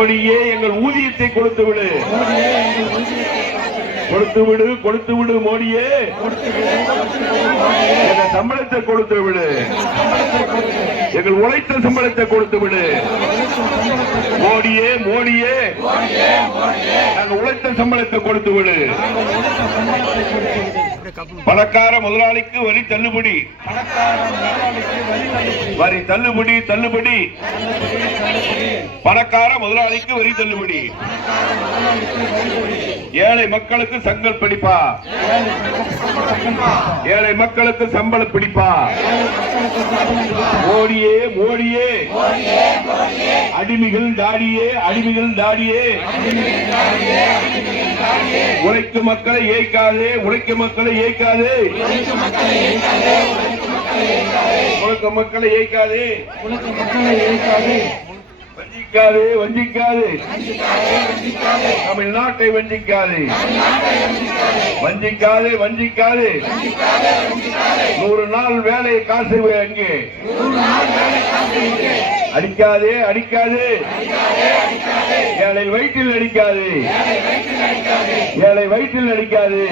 மோடியே எங்கள் ஊதியத்தை கொடுத்து விடு. கொடுத்து விடு கொடுத்து விடு மோடியே. எங்கள் சம்பளத்தை கொடுத்து விடு. எங்கள் உழைத்த சம்பளத்தை கொடுத்து விடு. மோடியே மோடியே. நாங்கள் உழைத்த சம்பளத்தை கொடுத்து விடு. பணக்கார முதலாளிக்கு வரி தள்ளுபடி. வரி தள்ளுபடி தள்ளுபடி. பணக்கார முதலாளிக்கு வரி தள்ளுபடி. ஏழை மக்களுக்கு சங்கல் பிடிப்பா. ஏழை மக்களுக்கு சம்பள பிடிப்பா. மோடியே மோடியே. அடிமைகள் தாடியே அடிமைகள் தாடியே. உழைக்கும் மக்களை ஏய்க்காதே உழைக்கும் மக்களை ஏய்க்காதே. உழைக்கும் மக்களை ஏய்க்காதே. வஞ்சிக்காதே வஞ்சிக்காதே. தமிழ்நாட்டை வஞ்சிக்காதே. வஞ்சிக்காதே வஞ்சிக்காதே. நூறு நாள் வேலை காசு அங்கே. அடிக்காதே அடிக்காதே. ஏழை வயிற்றில் அடிக்காதே. ஏழை வயிற்றில் அடிக்காது.